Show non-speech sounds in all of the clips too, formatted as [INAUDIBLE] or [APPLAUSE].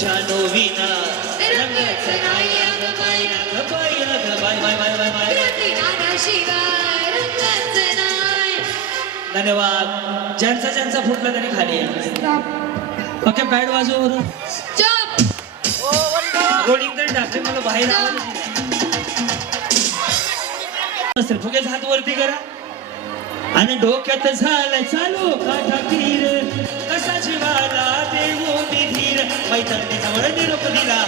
जानो विना रंगच नाही अगं बाई. अगं बाई अगं bye bye bye bye bye रंगीनाशिवाय रंगच नाही. धन्यवाद ज्यांचा ज्यांचा फुटला त्याने खाली ओके बॅड बरं चुप. रोलिंग तरी टाकले मला बाहेर असेल फुगेच हात वरती करा आणि डोक्यात झालं चालू काठा तीर कसा जीवाला देवो धीर मैत्रिणी जवळ निरोप दिला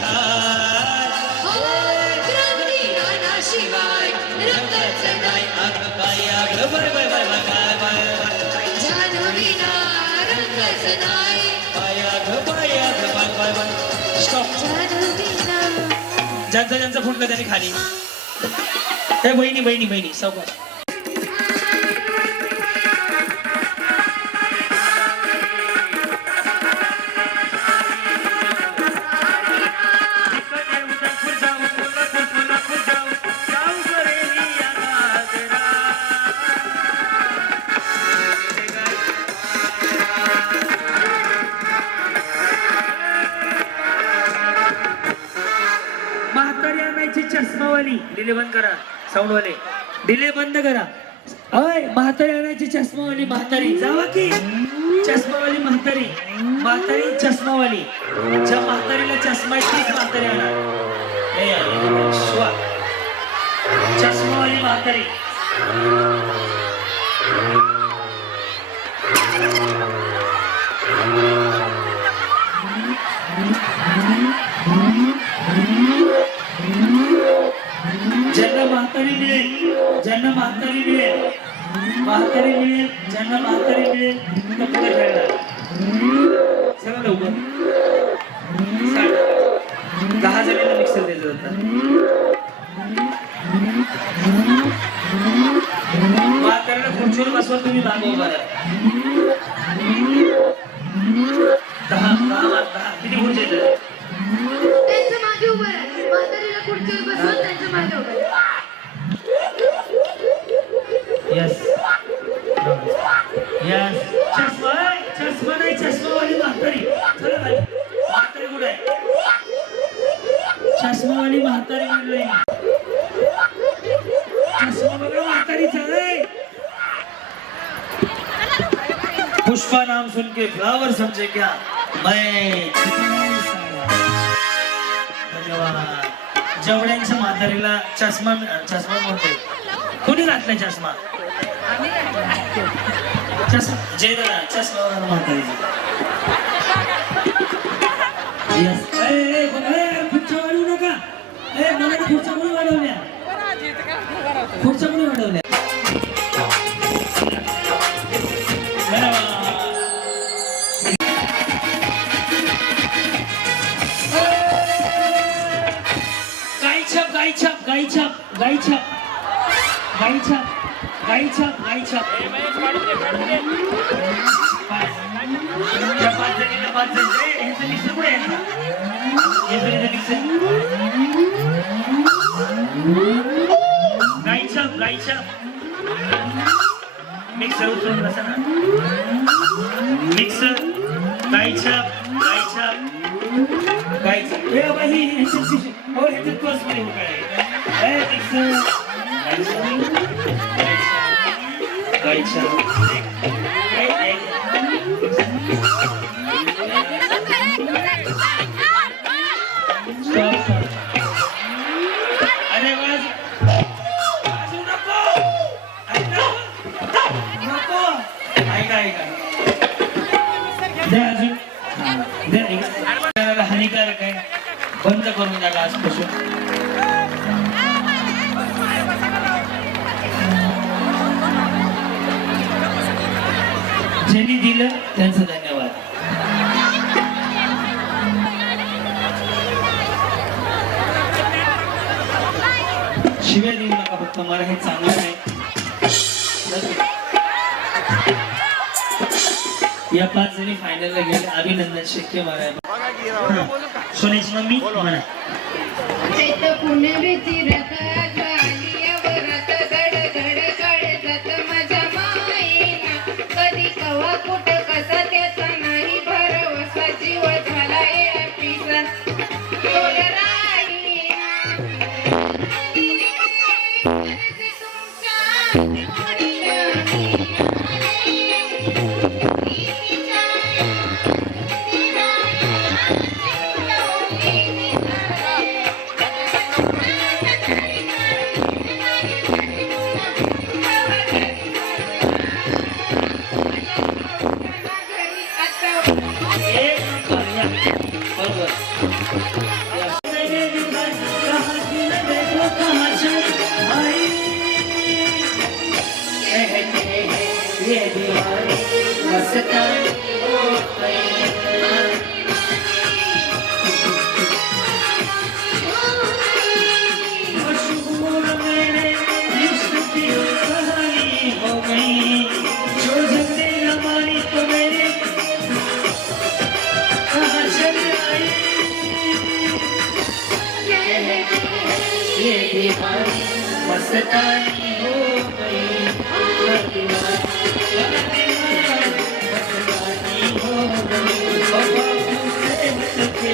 रंगीनाशिवाय रंगच नाही. अग बाय अग रंगच नाही. अग अग स्टॉप ज्यांचं ज्यांचं फुटलं त्याने खाली ए बहिणी बहिणी बहिणी सावकाश म्हातारी आणायची चष्मावाली. डिले बंद करा. साऊंड वाले डिले बंद करा. अय म्हातारी आणायची चष्मावाली म्हातारी. जावा की. चष्मावाली म्हातारी. म्हातारी चष्मावाली. ज्या म्हातारीला चष्मा आहे तीच म्हातारी आणा. चष्मावाली म्हातारी. म्हातारी मिळेल ज्यांना म्हातारी मिळेल. म्हातारी मिळेल ज्यांना म्हातारी मिळेल तर खेळणार? चला लवकर. दहा जणींना मिक्सर दिलं जातं म्हातारीला खुर्चीवर बसवा तुम्ही मागो उभा पुष्पा नाम सुन के फ्लावर समझे क्या? मैं धन्यवाद। जेवढ्यांच्या म्हातारीला चष्मा चष्मा म्हणते कोणी घातलाय चष्मा? चष्मा जय दादा चष्मा म्हातारी. ना खुर्च्या म्हणून वाढवल्या. खुर्च्या म्हणून वाढवल्या. ह्यांचं इथं मिक्सर गाई छाप गाई छाप मिक्सर उचलून बसा ना मिक्सर गाई छाप गाई छाप गाई बाबा ही ह्यांच्यात हो ह्यांच्यात पर्स मध्ये उभं आहे. ए, शिव्या देऊ नका फक्त मला हे चांगलं नाही. या पाच जणी फायनलला गेले. अभिनंदन शक्य मारायला. सोनेश मम्मी म्हणा पुनरिती रथ Thank you. मस्तानी हो गई मस्तानी हो गई बाबा तुझसे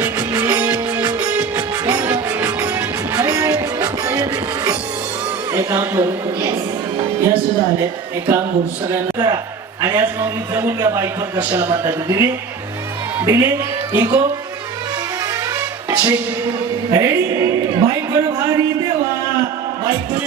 एक काम करू या सुद्धा आले एक काम करू सगळ्यांना करा. आणि आज मग मी जमून घ्या बाईक पण कशाला म्हणतात दिले? दिले? इको? रेडी like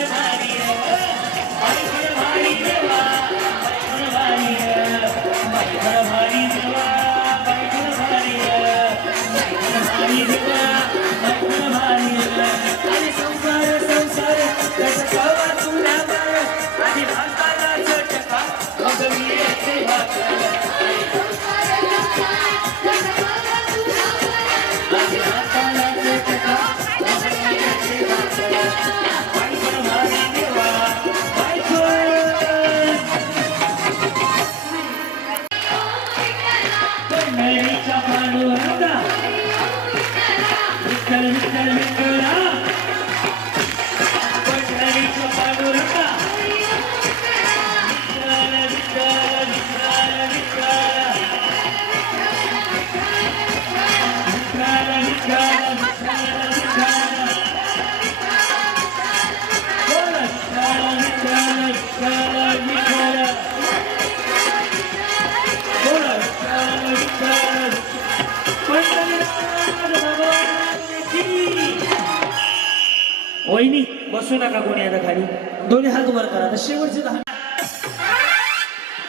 वहिनी बसू नका कोणी आता खाली. दोन्ही हात वर करा. आता शेवटचे दहा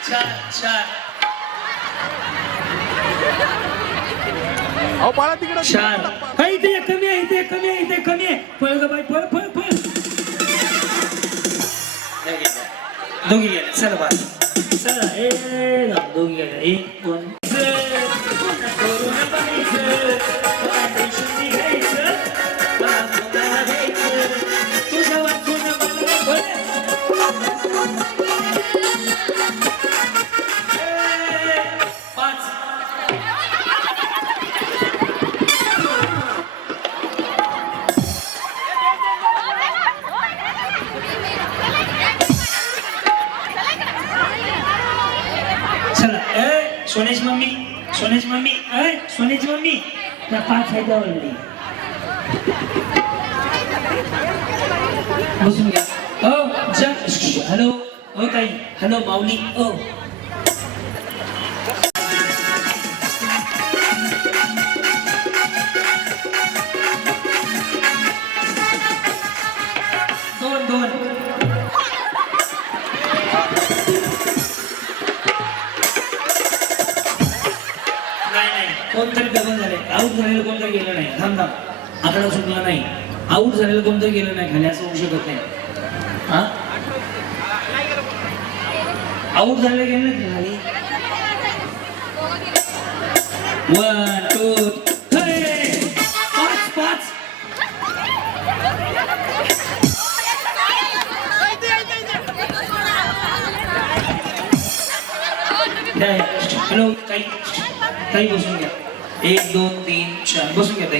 छान अहो पळा तिकडे. हा, इथे कमी आहे इथे कमी आहे इथे कमी आहे. पळ ग बाई पळ पळ पळ. दोघी गेले चला बा चला ए दोघी गेले एक दोन. त्या पाच आहे ऑलरेडी बसून घ्या हो जा हॅलो हो ताई हॅलो माऊली ओ थांब थांब. आकडा चुकला नाही. आऊट झालेलं कोणतं गेलं नाही खाली असं होऊ शकत नाही. हा? आऊट झालेलं गेलं नाही खाली. वन टू पाच पाच. हॅलो काही काही बसून घ्या. एक दोन तीन चार. बसून घ्या ताई.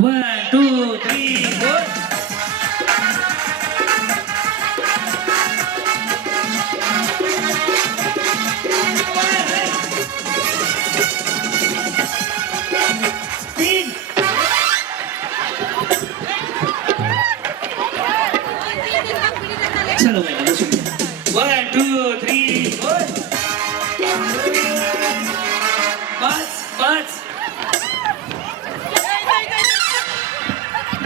वन टू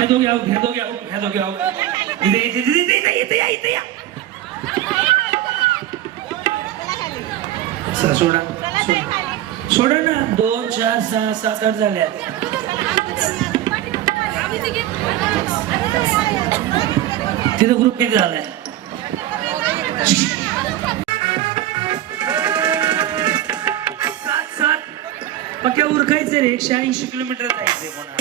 दोघे आऊट ह्या दोघे आऊट ह्या दोघे आऊट इथे या इथे या. सोडा. सोडा. सोडा ना. दोन चार सहा सात आठ झाल्या तिथं ग्रुप किती झालाय. सात सात. पक्या उरकायचं रे. एकशे ऐंशी किलोमीटर जायचंय कोणा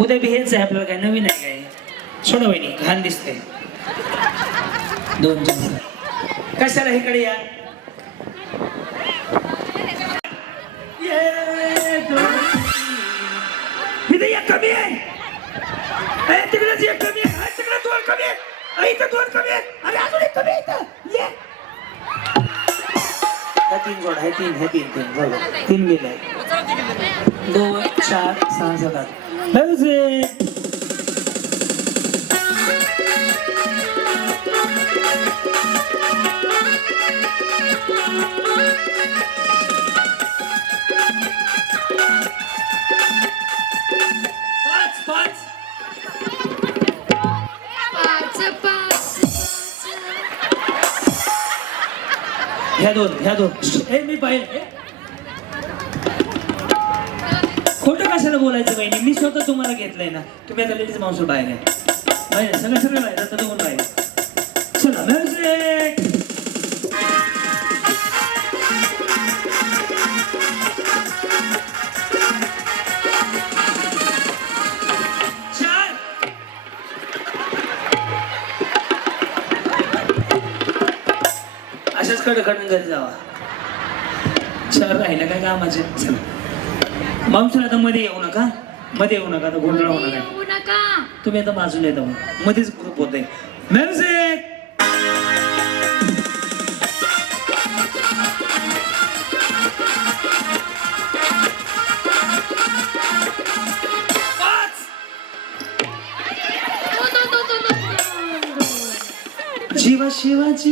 उद्या बी हेच आहे आपल्याला काय नवीन आहे काय? सोडा वहिनी घाण दिसते दोन चार कशाला इकडे या? ये दोन, इथे एक कमी आहे. ए, तिकडेच एक कमी आहे. अरे, तिकडे दोन कमी आहेत अरे, इथं दोन कमी आहेत अरे अजून एक कमी आहे इथं. ये. तीन जोड आहे तीन हे तीन तीन. बरोबर तीन गेले दोन चार सहा सात आठ. Music. पाच पाच पाच पाच ह्या दोन ह्या दोन ए मी पाहिजे खोटं कशाला बोलायचं बहिणी? मी स्वतः तुम्हाला घेतलंय ना. तुम्ही आता लेडीज माणूस बाहेर आहे बाहेर सगळं सगळं बाहेर. आता दोन बाहेर चला म्युझिक अशाच कडे घरी जावा. चार राहिलं काय कामाचे? चला. माणूस आता मध्ये येऊ नका. मध्ये येऊ नका आता गोंधळ होणार आहे. येऊ नका. तुम्ही आता बाजूला येता मध्येच ग्रुप होते म्युझिक दो, दो, दो. शिवा शिवाची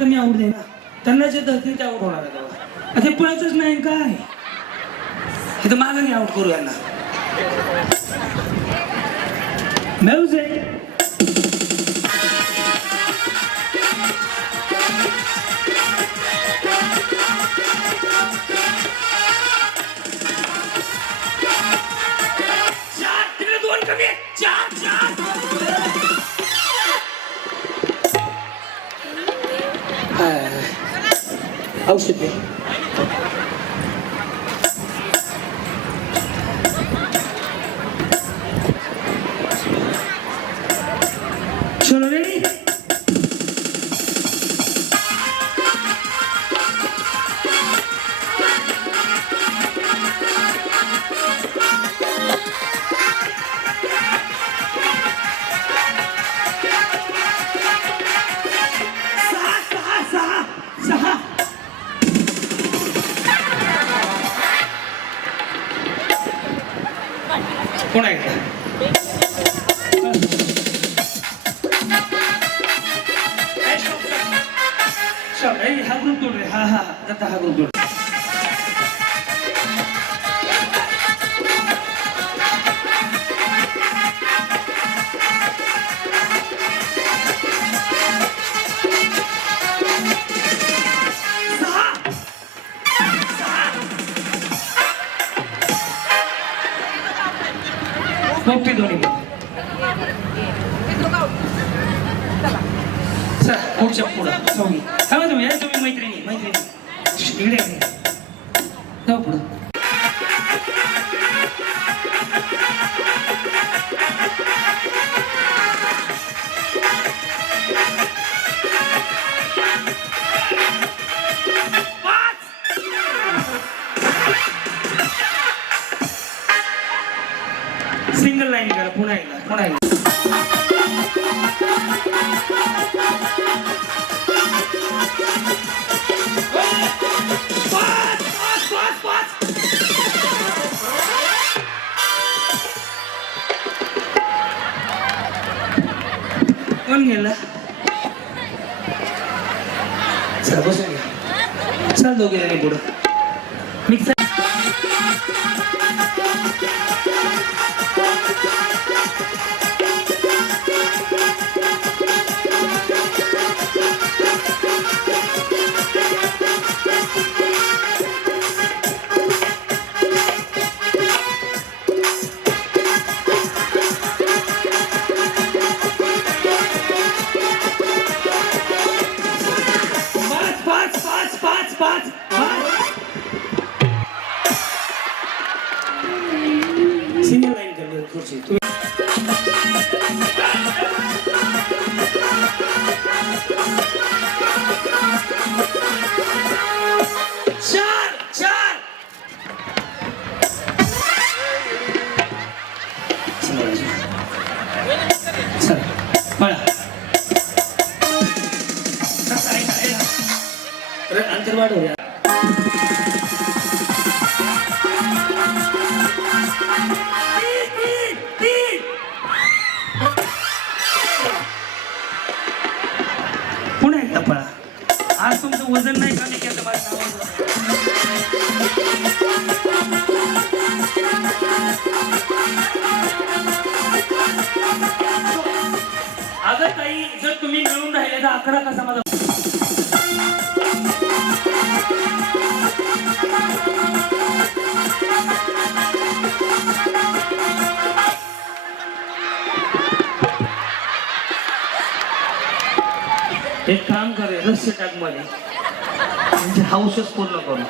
तर मी आवड देणार त्यांना जे धरतील ते आवड होणार आहे आता ते पळतच नाही काय? हे तर मागाने आउट करू यांना. म्युझिक ಔಷಧಿ हा ग्रुप तोड रे जाऊ चल बसून घ्या चल दोघे जणी पुढं. Mixer torcida. आज तुमचं वजन नाही कमी केलं माझ्या नावाचं. अगं ताई जर तुम्ही मिळून राहिले तर अकरा कसा माझा काम करे टाकमध्ये म्हणजे हाऊसच पूर्ण करू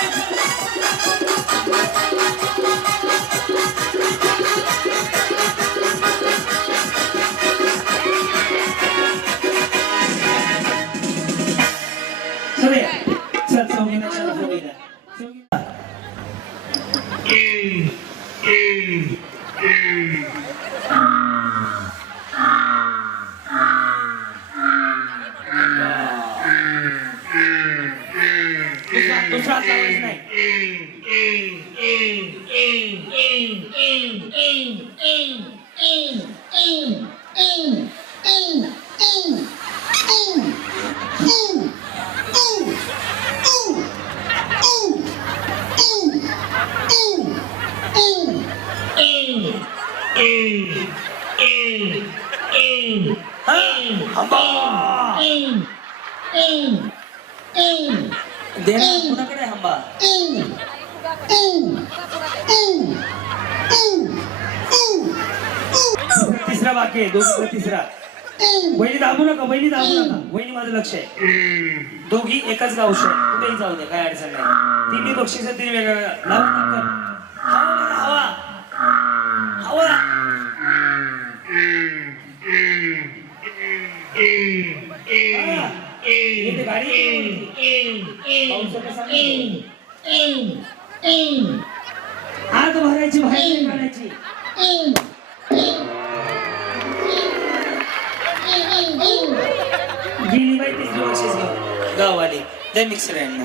Thank [LAUGHS] you. कुणाकडे हंबा तिसरा बाकी आहे दोघी तिसरा. वहिनी दाबू नका वहिनी दाबू नका. वहिनी माझं लक्ष आहे. दोघी एकाच गावश आहे कुठेही जाऊ दे काय अडचण नाही. तिन्ही बक्षीस तिन्ही वेगळ्या लावू नका हवा. आत भरायची बाहेर नाही काढायची गेली बाई तिसरी बक्षीस घेऊन त्या मिक्सर यांना